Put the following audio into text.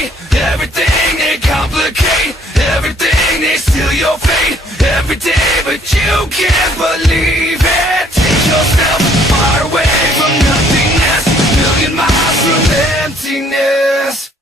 hate, everything they complicate, everything they steal your fate, every day, but you can't believe it. Take yourself far away from nothingness, million miles from emptiness.